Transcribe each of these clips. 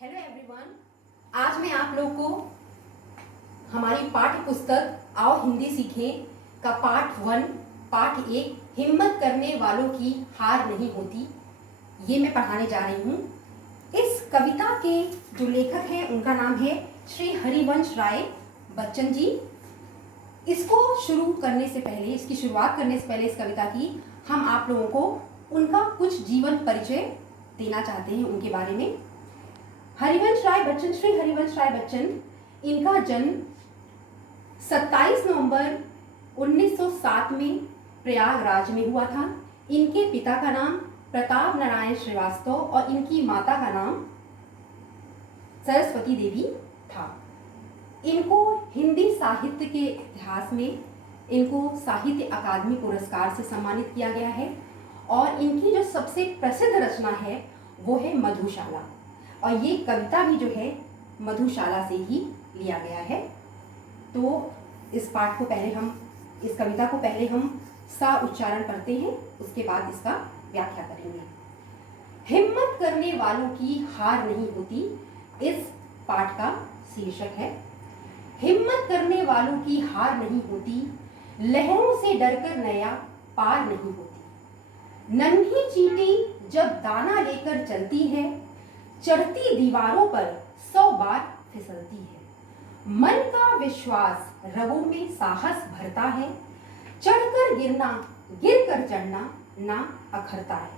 Hello everyone, आज मैं आप लोग को हमारी पाठ्य पुस्तक आओ हिंदी सीखें का पाठ 1 हिम्मत करने वालों की हार नहीं होती, ये मैं पढ़ाने जा रही हूँ। इस कविता के जो लेखक हैं उनका नाम है श्री हरिवंश राय बच्चन जी। इसको इसकी शुरुआत करने से पहले इस कविता की हम आप लोगों को उनका कुछ जीवन परिचय देना चाहते हैं उनके बारे में। हरिवंश राय बच्चन, श्री हरिवंश राय बच्चन, इनका जन्म 27 नवंबर 1907 में प्रयागराज में हुआ था। इनके पिता का नाम प्रताप नारायण श्रीवास्तव और इनकी माता का नाम सरस्वती देवी था। इनको हिंदी साहित्य के इतिहास में इनको साहित्य अकादमी पुरस्कार से सम्मानित किया गया है और इनकी जो सबसे प्रसिद्ध रचना है वो है मधुशाला, और ये कविता भी जो है मधुशाला से ही लिया गया है। तो इस कविता को पहले हम सा उच्चारण करते हैं, उसके बाद इसका व्याख्या करेंगे। हिम्मत करने वालों की हार नहीं होती, इस पाठ का शीर्षक है। हिम्मत करने वालों की हार नहीं होती, लहरों से डरकर नैया पार नहीं होती। नन्ही चींटी जब दाना लेकर चलती है, चढ़ती दीवारों पर 100 बार फिसलती है। मन का विश्वास रगों में साहस भरता है, चढ़कर गिरना गिरकर चढ़ना ना अखरता है।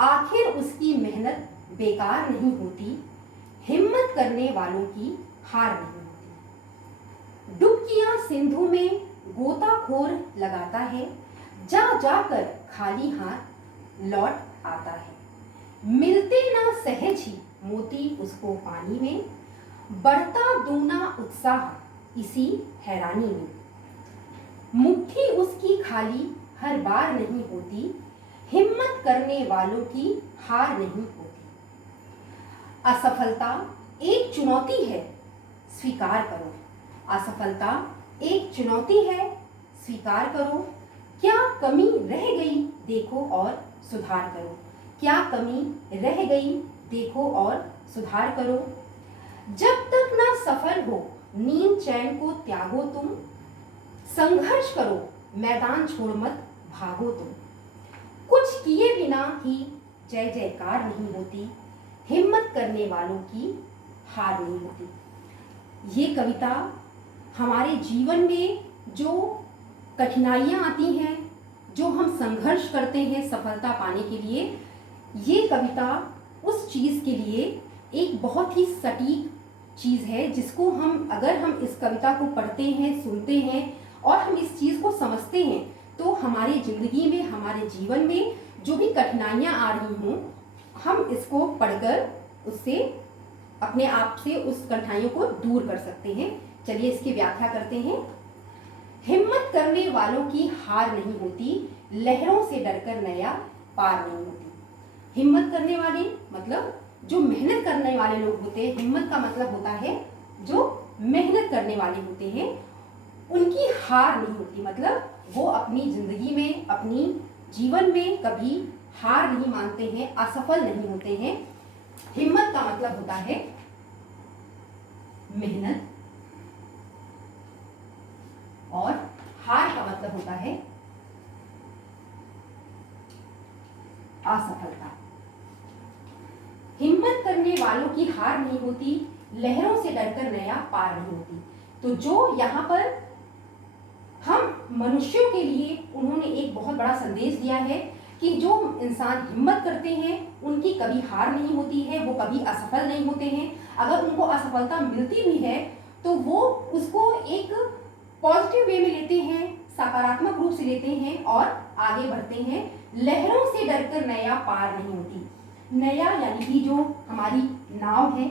आखिर उसकी मेहनत बेकार नहीं होती, हिम्मत करने वालों की हार नहीं होती। डुबकियां सिंधु में गोताखोर लगाता है, जा जाकर खाली हाथ लौट आता है। मिलते ना सहज ही मोती उसको पानी में, बढ़ता दूना उत्साह इसी हैरानी में। मुट्ठी उसकी खाली हर बार नहीं होती, हिम्मत करने वालों की हार नहीं होती। असफलता एक चुनौती है, स्वीकार करो। असफलता एक चुनौती है, स्वीकार करो। क्या कमी रह गई देखो और सुधार करो। क्या कमी रह गई देखो और सुधार करो। जब तक ना सफल हो नींद चैन को त्यागो तुम, संघर्ष करो मैदान छोड़ मत भागो तुम। कुछ किए बिना ही जय जयकार नहीं होती, हिम्मत करने वालों की हार नहीं होती। ये कविता हमारे जीवन में जो कठिनाइयाँ आती हैं, जो हम संघर्ष करते हैं सफलता पाने के लिए, ये कविता उस चीज़ के लिए एक बहुत ही सटीक चीज़ है, जिसको अगर हम इस कविता को पढ़ते हैं, सुनते हैं और हम इस चीज़ को समझते हैं, तो हमारी ज़िंदगी में, हमारे जीवन में जो भी कठिनाइयाँ आ रही हों, हम इसको पढ़कर उससे अपने आप से उस कठिनाइयों को दूर कर सकते हैं। चलिए इसकी व्याख्या करते हैं। हिम्मत करने वालों की हार नहीं होती, लहरों से डरकर नैया पार नहीं होती। हिम्मत करने वाले मतलब जो मेहनत करने वाले लोग होते हैं। हिम्मत का मतलब होता है जो मेहनत करने वाले होते हैं, उनकी हार नहीं होती, मतलब वो अपनी जिंदगी में, अपनी जीवन में कभी हार नहीं मानते हैं, असफल नहीं होते हैं। हिम्मत का मतलब होता है मेहनत और हार का मतलब होता है असफलता। हिम्मत करने वालों की हार नहीं होती, लहरों से डरकर नैया पार नहीं होती। तो जो यहाँ पर हम मनुष्यों के लिए उन्होंने एक बहुत बड़ा संदेश दिया है कि जो इंसान हिम्मत करते हैं उनकी कभी हार नहीं होती है, वो कभी असफल नहीं होते हैं। अगर उनको असफलता मिलती भी है तो वो उसको एक पॉजिटिव वे में लेते हैं, सकारात्मक रूप से लेते हैं और आगे बढ़ते हैं। लहरों से डरकर नैया पार नहीं होती। नैया यानी कि जो हमारी नाव है,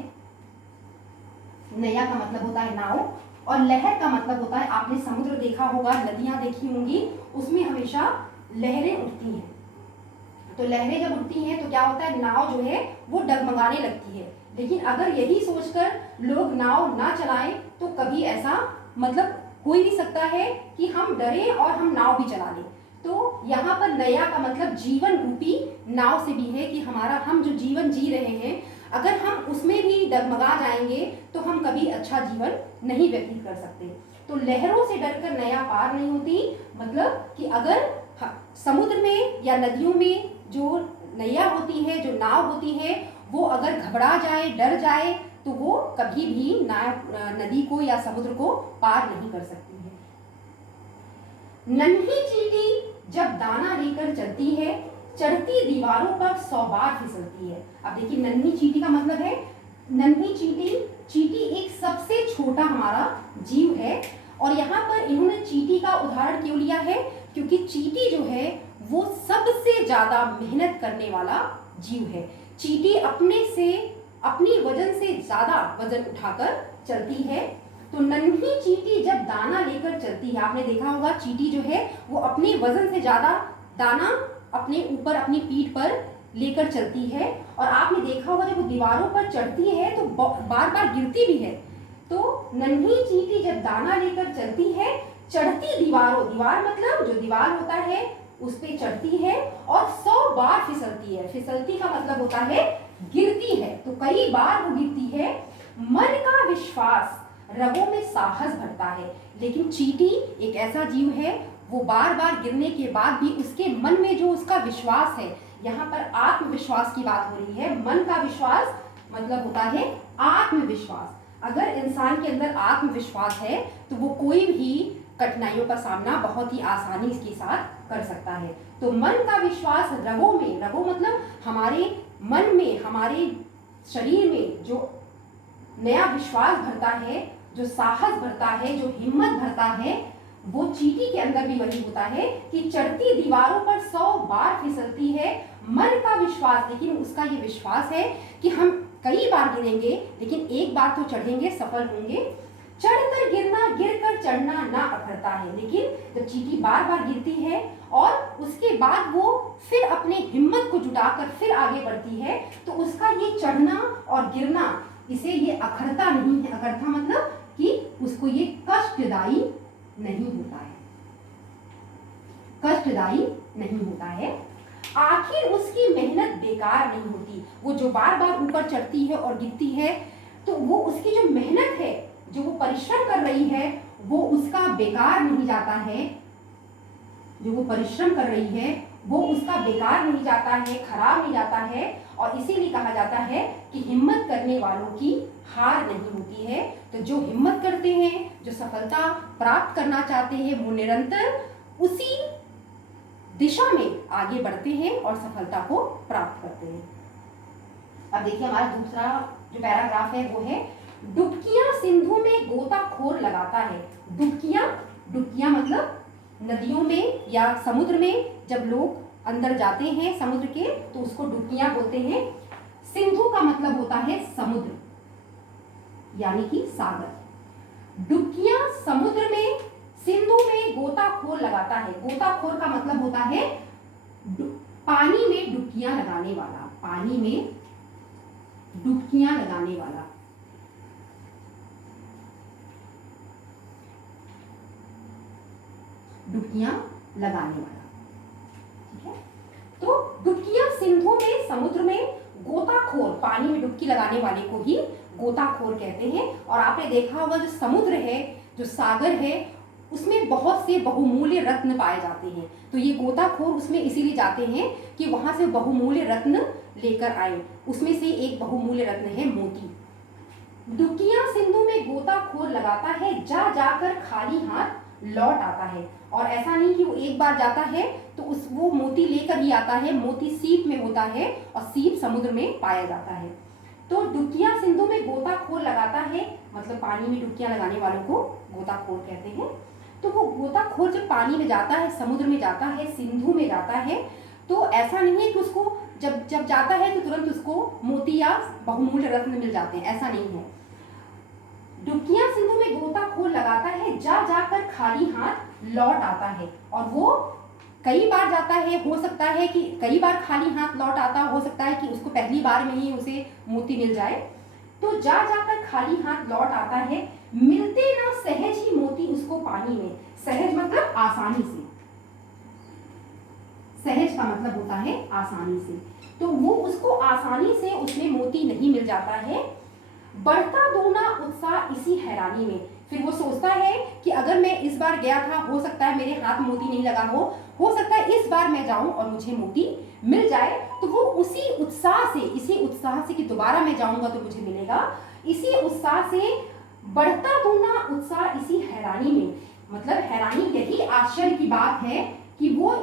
नैया का मतलब होता है नाव, और लहर का मतलब होता है, आपने समुद्र देखा होगा, नदियां देखी होंगी, उसमें हमेशा लहरें उठती हैं। तो लहरें जब उठती हैं तो क्या होता है, नाव जो है वो डगमगाने लगती है। लेकिन अगर यही सोचकर लोग नाव ना चलाएं तो कभी ऐसा मतलब हो ही नहीं सकता है कि हम डरें और हम नाव भी चला लें। तो यहाँ पर नैया का मतलब जीवन रूपी नाव से भी है कि हम जो जीवन जी रहे हैं, अगर हम उसमें भी डगमगा जाएंगे तो हम कभी अच्छा जीवन नहीं व्यतीत कर सकते। तो लहरों से डरकर नैया पार नहीं होती, मतलब कि अगर समुद्र में या नदियों में जो नैया होती है, जो नाव होती है, वो अगर घबरा जाए, डर जाए, तो वो कभी भी नदी को या समुद्र को पार नहीं कर सकती है। नन्ही चींटी जब दाना लेकर चलती है, चढ़ती दीवारों पर 100 बार फिसलती है। अब देखिए, नन्ही चींटी का मतलब है, नन्ही चींटी, चींटी एक सबसे छोटा हमारा जीव है। और यहाँ पर इन्होंने चींटी का उदाहरण क्यों लिया है? क्योंकि चींटी जो है वो सबसे ज्यादा मेहनत करने वाला जीव है। चींटी अपनी वजन से ज्यादा वजन उठाकर चलती है। तो नन्ही चींटी जब दाना लेकर चलती है, आपने देखा होगा चींटी जो है वो अपने वजन से ज्यादा दाना अपने ऊपर, अपनी पीठ पर लेकर चलती है। और आपने देखा होगा जब वो दीवारों पर चढ़ती है तो बार बार गिरती भी है। तो नन्ही चींटी जब दाना लेकर चलती है, चढ़ती दीवारों, दीवार मतलब जो दीवार होता है उस पे चढ़ती है और 100 बार फिसलती है। फिसलती का मतलब होता है गिरती है, तो कई बार वो गिरती है। मन का विश्वास, रगों में साहस भरता है। लेकिन चींटी एक ऐसा जीव है, वो बार बार गिरने के बाद भी उसके मन में जो उसका विश्वास है, यहाँ पर आत्मविश्वास की बात हो रही है। मन का विश्वास मतलब होता है आत्मविश्वास। अगर इंसान के अंदर आत्मविश्वास है तो वो कोई भी कठिनाइयों का सामना बहुत ही आसानी के साथ कर सकता है। तो मन का विश्वास रगों में, रगों मतलब हमारे मन में, हमारे शरीर में जो नया विश्वास भरता है, जो साहस भरता है, जो हिम्मत भरता है, वो चींटी के अंदर भी वही होता है कि चढ़ती दीवारों पर 100 बार फिसलती है। मन का विश्वास, लेकिन उसका ये विश्वास है कि हम कई बार गिरेंगे लेकिन एक बार तो चढ़ेंगे, सफल होंगे। चढ़कर गिरना, गिरकर चढ़ना ना अखरता है। लेकिन जब चींटी बार बार गिरती है और उसके बाद वो फिर अपने हिम्मत को जुटाकर फिर आगे बढ़ती है, तो उसका ये चढ़ना और गिरना, इसे ये अखरता नहीं है। अखरता मतलब कि उसको ये कष्टदायी नहीं होता है, कष्टदायी नहीं होता है। आखिर उसकी मेहनत बेकार नहीं होती। वो जो बार बार ऊपर चढ़ती है और गिरती है, तो वो उसकी जो मेहनत है, जो वो परिश्रम कर रही है, वो उसका बेकार नहीं जाता है। जो वो परिश्रम कर रही है वो उसका बेकार नहीं जाता है, खराब नहीं जाता है। और इसीलिए कहा जाता है कि हिम्मत करने वालों की हार नहीं होती है। तो जो हिम्मत करते हैं, जो सफलता प्राप्त करना चाहते हैं, वो निरंतर उसी दिशा में आगे बढ़ते हैं और सफलता को प्राप्त करते हैं। अब देखिए, हमारा दूसरा जो पैराग्राफ है वो है, डुबकियां सिंधु में गोताखोर लगाता है। डुबकियां, डुबकियां मतलब नदियों में या समुद्र में जब लोग अंदर जाते हैं समुद्र के, तो उसको डुबकियां बोलते हैं। सिंधु का मतलब होता है समुद्र, यानी कि सागर। डुबकियां समुद्र में, सिंधु में गोताखोर लगाता है। गोताखोर का मतलब होता है पानी में डुबकियां लगाने वाला, पानी में डुबकियां लगाने वाला। डुबकियां लगाने वाला, ठीक है। तो डुबकियां सिंधु में, समुद्र में, गोताखोर, पानी में डुबकी लगाने वाले को ही गोताखोर कहते हैं। और आपने देखा होगा जो समुद्र है, जो सागर है, उसमें बहुत से बहुमूल्य रत्न पाए जाते हैं। तो ये गोताखोर उसमें इसीलिए जाते हैं कि वहां से बहुमूल्य रत्न लेकर आए। उसमें से एक बहुमूल्य रत्न है मोती। डुबकियां सिंधु में गोताखोर लगाता है, जा जाकर खाली हाथ लौट आता है। और ऐसा नहीं कि वो एक बार जाता है तो वो मोती लेकर ही आता है। मोती सीप में होता है और सीप समुद्र में पाया जाता है। तो डुबकियां सिंधु में गोताखोर लगाता है, मतलब पानी में डुबकियां लगाने वालों को गोताखोर कहते हैं। तो वो गोताखोर जब पानी में जाता है, समुद्र में जाता है, सिंधु में जाता है, तो ऐसा नहीं है कि उसको जब जाता है तो तुरंत उसको मोती या बहुमूल्य रत्न मिल जाते हैं, ऐसा नहीं है। डुबकियां सिंधु में गोताखोर लगाता है, जा जाकर खाली हाथ लौट आता है। और वो कई बार जाता है, हो सकता है कि कई बार खाली हाथ लौट आता, हो सकता है कि उसको पहली बार में ही उसे मोती मिल जाए। तो जा जाकर खाली हाथ लौट आता है, मिलते ना सहज ही मोती उसको पानी में। सहज मतलब आसानी से, सहज का मतलब होता है आसानी से। तो वो उसको आसानी से उसमें मोती नहीं मिल जाता है। बढ़ता दूना उत्साह इसी हैरानी में। फिर वो सोचता है कि अगर मैं इस बार गया था, हो सकता है मेरे हाथ मोती नहीं लगा हो सकता है इस बार मैं जाऊं और मुझे मोती मिल जाए। तो वो इसी उत्साह से कि दोबारा मैं जाऊंगा तो मुझे मिलेगा, इसी उत्साह से बढ़ता दूना उत्साह इसी हैरानी में। मतलब हैरानी, यही आश्चर्य की बात है कि वो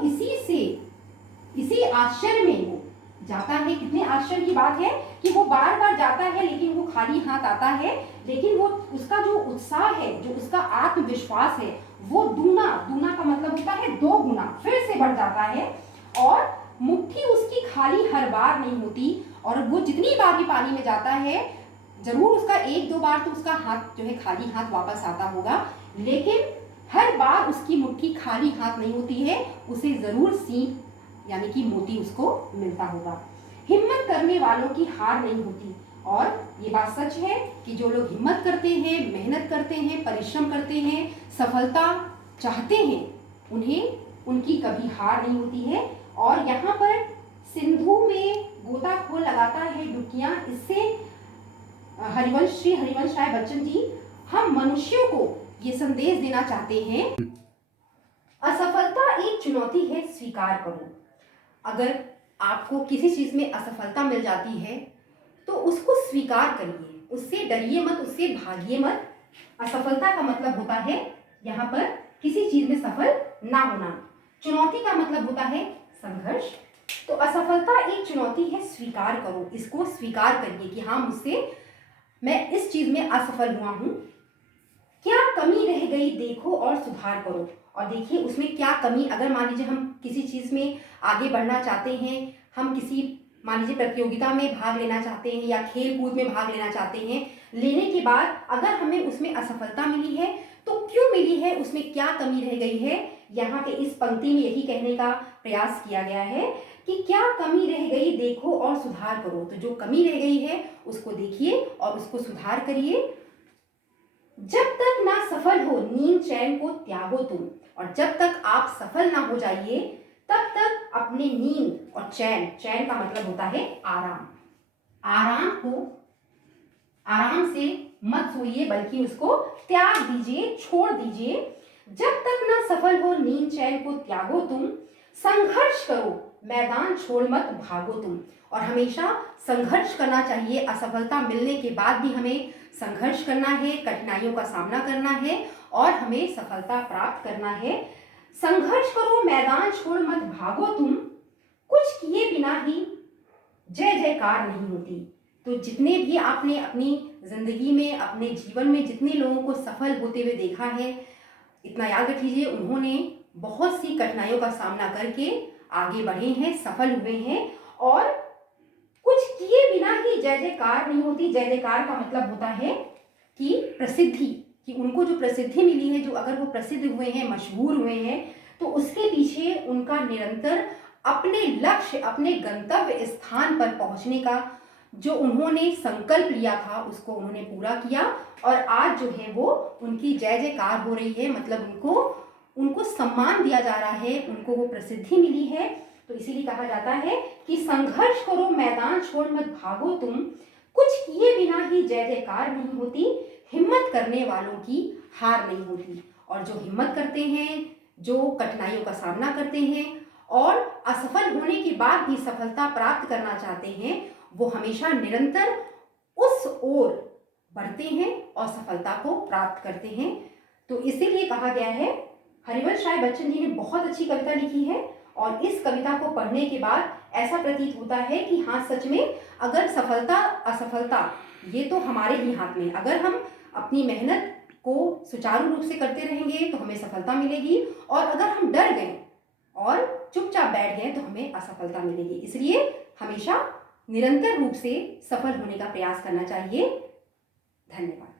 इसी आश्चर्य में वो जाता है। कितने आश्चर्य की बात है कि वो बार बार जाता है लेकिन वो खाली हाथ आता है, लेकिन वो उसका जो उत्साह है, जो उसका आत्मविश्वास है, वो दूना का मतलब होता है दो गुना, फिर से बढ़ जाता है। और मुट्ठी उसकी खाली हर बार नहीं होती, और वो जितनी बार भी पानी में जाता है जरूर उसका एक दो बार तो उसका हाथ जो है खाली हाथ वापस आता होगा, लेकिन हर बार उसकी मुट्ठी खाली हाथ नहीं होती है, उसे जरूर सीप यानी कि मोती उसको मिलता होगा। हिम्मत करने वालों की हार नहीं होती। और ये बात सच है कि जो लोग हिम्मत करते हैं, मेहनत करते हैं, परिश्रम करते हैं, सफलता चाहते हैं, उन्हें उनकी कभी हार नहीं होती है। और यहाँ पर सिंधु में गोताखोर लगाता है डुबकियां। इससे श्री हरिवंश राय बच्चन जी हम मनुष्यों को ये संदेश देना चाहते हैं, असफलता एक चुनौती है, स्वीकार करो। अगर आपको किसी चीज में असफलता मिल जाती है तो उसको स्वीकार करिए, उससे डरिए मत, उससे भागिए मत। असफलता का मतलब होता है यहाँ पर किसी चीज में सफल ना होना। चुनौती का मतलब होता है संघर्ष। तो असफलता एक चुनौती है, स्वीकार करो, इसको स्वीकार करिए कि हाँ मैं इस चीज में असफल हुआ हूं। क्या कमी रह गई देखो और सुधार करो। और देखिए उसमें क्या कमी, अगर मान लीजिए हम किसी चीज में आगे बढ़ना चाहते हैं, हम किसी मान लीजिए प्रतियोगिता में भाग लेना चाहते हैं या खेल कूद में भाग लेना चाहते हैं, लेने के बाद अगर हमें उसमें असफलता मिली है तो क्यों मिली है, उसमें क्या कमी रह गई है। यहाँ पे इस पंक्ति में यही कहने का प्रयास किया गया है कि क्या कमी रह गई देखो और सुधार करो। तो जो कमी रह गई है उसको देखिए और उसको सुधार करिए। जब तक ना सफल हो नींद चैन को त्यागो तुम। और जब तक आप सफल ना हो जाइए तब तक अपने नींद और चैन का मतलब होता है आराम से मत सोइए, बल्कि उसको त्याग दीजिए, छोड़ दीजिए। जब तक ना सफल हो नींद चैन को त्यागो तुम, संघर्ष करो मैदान छोड़ मत भागो तुम। और हमेशा संघर्ष करना चाहिए। असफलता मिलने के बाद भी हमें संघर्ष करना है, कठिनाइयों का सामना करना है और हमें सफलता प्राप्त करना है। संघर्ष करो मैदान छोड़ मत भागो तुम, कुछ किए बिना ही जय जयकार नहीं होती। तो जितने भी आपने अपनी जिंदगी में, अपने जीवन में जितने लोगों को सफल होते हुए देखा है, इतना याद रखिए उन्होंने बहुत सी कठिनाइयों का सामना करके आगे बढ़े हैं, सफल हुए हैं। और कुछ किए बिना ही जय जयकार नहीं होती। जय जयकार का मतलब होता है कि प्रसिद्धि, कि उनको जो प्रसिद्धि मिली है, जो अगर वो प्रसिद्ध हुए हैं, मशहूर हुए हैं, तो उसके पीछे उनका निरंतर अपने लक्ष्य, अपने गंतव्य स्थान पर पहुंचने का जो उन्होंने संकल्प लिया था उसको उन्होंने पूरा किया। और आज जो है वो उनकी जय जयकार हो रही है, मतलब उनको सम्मान दिया जा रहा है, उनको वो प्रसिद्धि मिली है। तो इसीलिए कहा जाता है कि संघर्ष करो मैदान छोड़ मत भागो तुम, कुछ किए बिना ही जय जयकार नहीं होती, हिम्मत करने वालों की हार नहीं होती। और जो हिम्मत करते हैं, जो कठिनाइयों का सामना करते हैं और असफल होने के बाद भी सफलता प्राप्त करना चाहते हैं, वो हमेशा निरंतर उस ओर बढ़ते हैं और सफलता को प्राप्त करते हैं। तो इसीलिए कहा गया है, हरिवंश राय बच्चन जी ने बहुत अच्छी कविता लिखी है और इस कविता को पढ़ने के बाद ऐसा प्रतीत होता है कि हाँ सच में अगर सफलता असफलता ये तो हमारे ही हाथ में। अगर हम अपनी मेहनत को सुचारू रूप से करते रहेंगे तो हमें सफलता मिलेगी, और अगर हम डर गए और चुपचाप बैठ गए तो हमें असफलता मिलेगी। इसलिए हमेशा निरंतर रूप से सफल होने का प्रयास करना चाहिए। धन्यवाद।